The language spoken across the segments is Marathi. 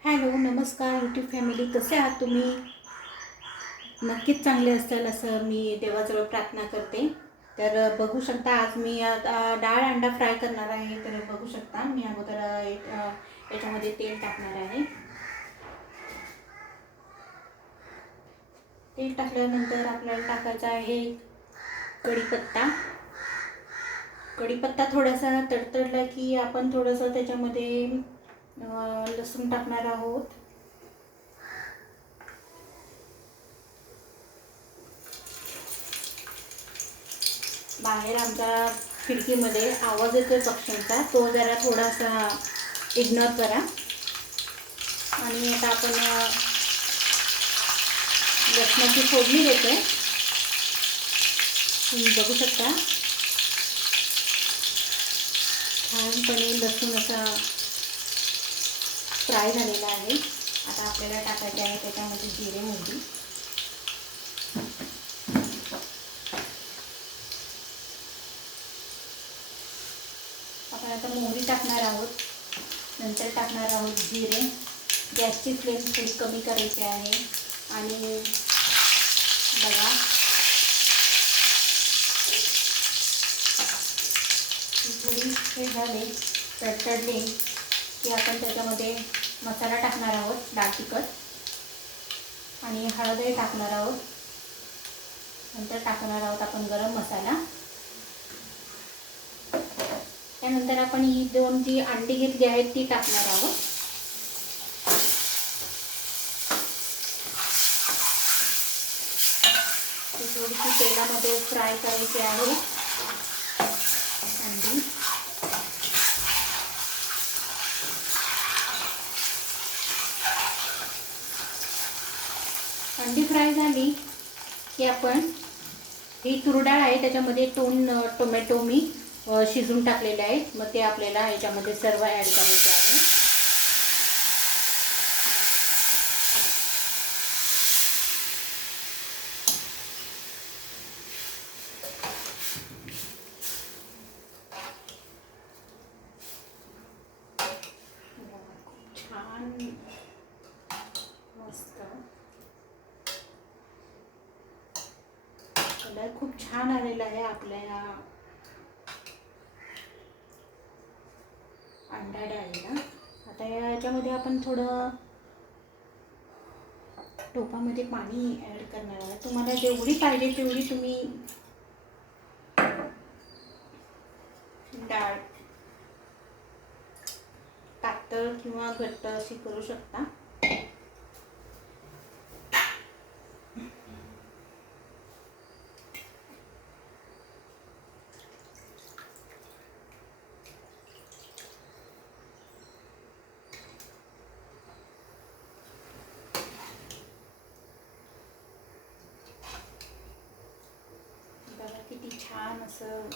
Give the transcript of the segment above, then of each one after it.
हॅलो नमस्कार युट्यूब फॅमिली कसे आहात तुम्ही? नक्कीच चांगले असाल असं मी देवाजवळ प्रार्थना करते. तर बघू शकता आज मी आता डाळ अंडा फ्राय करणार आहे. तर बघू शकता मी अगोदर याच्यामध्ये तेल टाकणार आहे. तेल टाकल्यानंतर आपल्याला टाकायचा आहे कढीपत्ता. कढीपत्ता थोडासा तडतडला की आपण थोडंसं त्याच्यामध्ये लसूण टाकणार आहोत. बाहेर आमच्या खिडकीमध्ये आवाज येतोय पक्ष्यांचा. तो जरा थोडासा इग्नोर करा. आणि आता आपण लसणाची फोडणी देतोय. तुम्ही बघू शकता. छानपणे लसूण असा फ्राय झालेला आहे. आता आपल्याला टाकायचे आहे त्याच्यामध्ये जिरे मोहरी. आपण आता मोहरी टाकणार आहोत. नंतर टाकणार आहोत जिरे. गॅसची फ्लेम थोडी कमी करायची आहे. आणि बघा. थोडी हे झाले तडतडले की आपण त्याच्यामध्ये मसाला टाकणार आहोत डाळ तिखट. आणि हळदही टाकणार आहोत. नंतर टाकणार आहोत आपण गरम मसाला. त्यानंतर आपण ही दोन जी अंडी घेतली आहेत ती टाकणार आहोत. ती थोडीशी तेलामध्ये फ्राय करायची आहे अंडी अंडी फ्राय झाली की आपण ही तुरडाळ आहे त्याच्यामध्ये दोन टोमॅटो मी शिजून टाकलेले आहेत. मग ते आपल्याला याच्यामध्ये सर्व ॲड करायचे आहे खूप छान मस्त कलर खूप छान आलेला आहे आपल्या या अंडा डाळीला आता याच्यामध्ये आपण थोडं टोपामध्ये पाणी ॲड करणार आहे तुम्हाला जेवढी पाहिजे तेवढी तुम्ही डाळ पातळ किंवा घट्ट अशी करू शकता बघा किती छान असं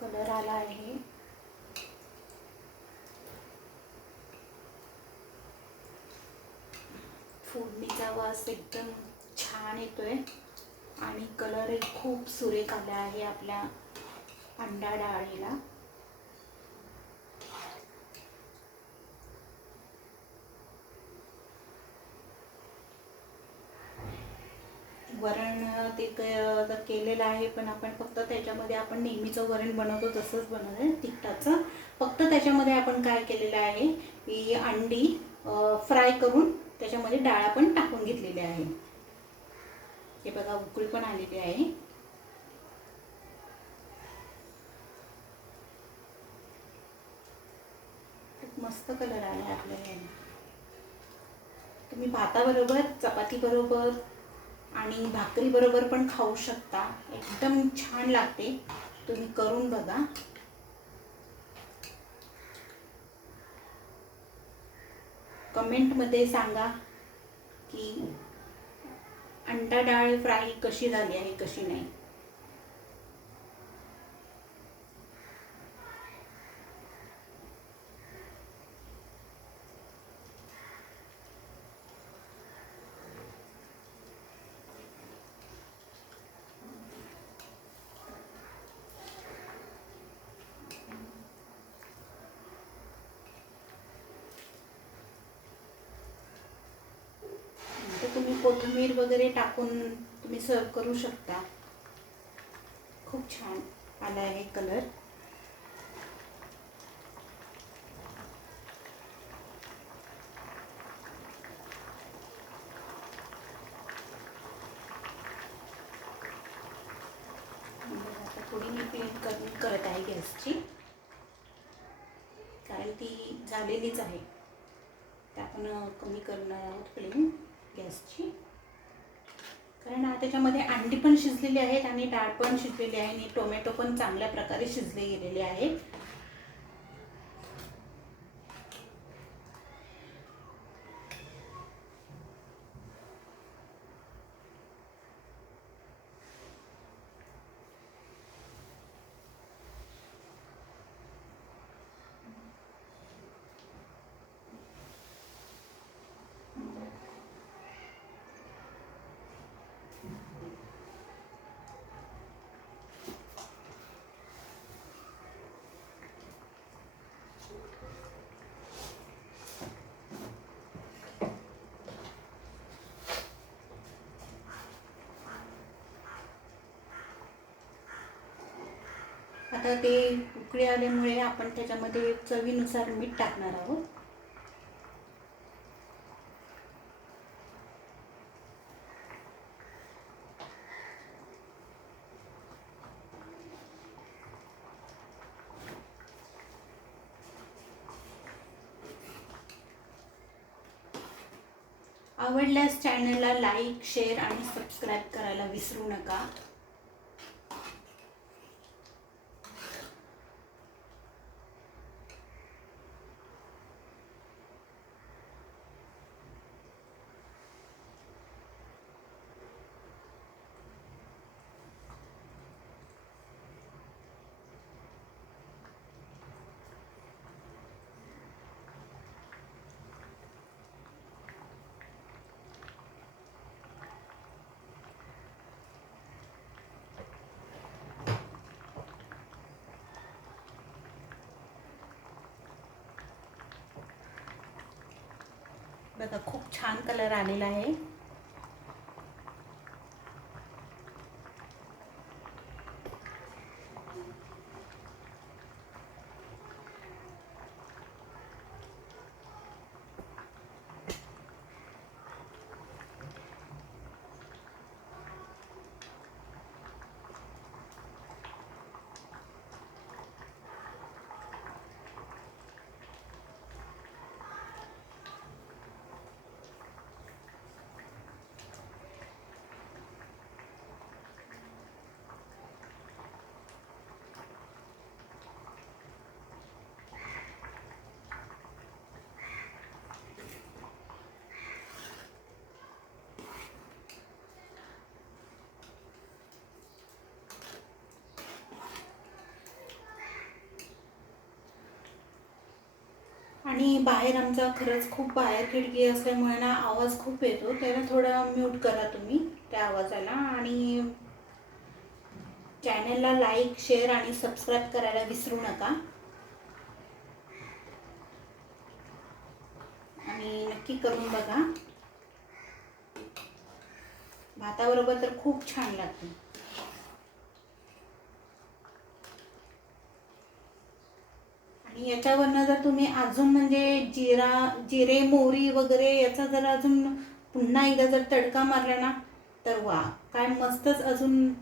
कलर आला आहे. फोडणीचा वास एकदम छान येतोय. आणि कलरही खूप सुरेख आला आहे आपल्या अंडा डाळीला वरण ते क- केलेलं आहे पण आपण फक्त त्याच्यामध्ये आपण नेहमीचं वरण बनवतो तसंच बनवलं तिखटाचं. फक्त त्याच्यामध्ये आपण काय केलेलं आहे की अंडी फ्राय करून त्याच्यामध्ये डाळ पण टाकून घेतलेली आहे. हे बघा उकळी पण आलेली आहे. मस्त कलर आला आपल्या तुम्ही भाताबरोबर चपातीबरोबर आणि भाकरीबरोबर पण खाऊ शकता. एकदम छान लागते. तुम्ही करून बघा. कमेंटमध्ये सांगा की अंडा डाळ फ्राय कशी झाली आहे कशी नाही. कोथिंबीर वगैरे टाकून तुम्ही सर्व करू शकता. खूप छान आला आहे कलर आता थोडी मी क्लीन कमी करत आहे गॅसची. कारण ती झालेलीच आहे. आपण कमी करणार आहोत क्लीन गॅसची. कारण त्याच्यामध्ये अंडी पण शिजलेली आहेत आणि डाळ पण शिजलेली आहे आणि टोमॅटो पण चांगल्या प्रकारे शिजले गेलेले आहेत. आता ते उकळी आल्यामुळे आपण त्याच्यामध्ये चवीनुसार मीठ टाकणार आहोत. आवडल्यास चॅनलला लाईक शेअर आणि सबस्क्राईब करायला विसरू नका. बघा खूप छान कलर आलेला आहे. आणि बाहेर आमचा खरंच खूप बाहेर खिडकी असल्यामुळे ना आवाज खूप येतो त्याला थोडा म्यूट करा तुम्ही त्या आवाजाला आणि चॅनलला लाईक शेअर आणि सबस्क्राईब करायला विसरू नका. आणि नक्की करून बघा. भाताबरोबर तर खूप छान लागते. आणि याच्यावरनं जर तुम्ही अजून म्हणजे जिरा जिरे मोहरी वगैरे याचा जर अजून पुन्हा एकदा जर तडका मारला ना तर वा काय मस्तच अजून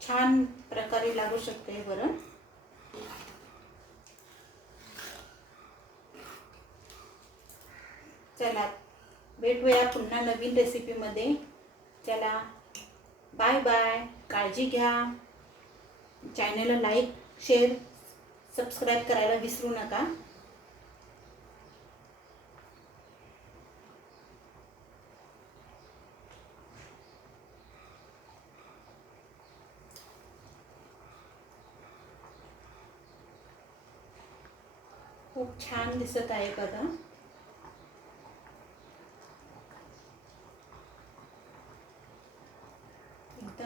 छान प्रकारे लागू शकते हे बरं चला भेटूया पुन्हा नवीन रेसिपीमध्ये. चला बाय बाय काळजी घ्या. चॅनेलला लाईक शेअर सबस्क्राईब करायला विसरू नका. खूप छान दिसत आहे बघा.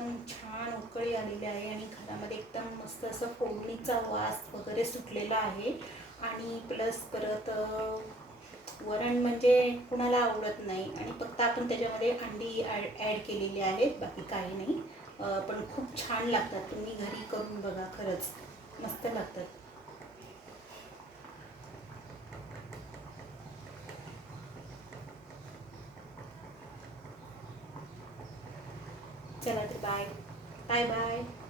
एकदम छान उकळी आलेली आहे आणि घरामध्ये एकदम मस्त असं फोडणीचा वास वगैरे सुटलेला आहे. आणि प्लस परत वरण म्हणजे कुणाला आवडत नाही आणि फक्त आपण त्याच्यामध्ये अंडी ॲड ॲड केलेली आहेत बाकी काही नाही. पण खूप छान लागतात. तुम्ही घरी करून बघा खरंच. मस्त लागतात. चला तर बाय बाय बाय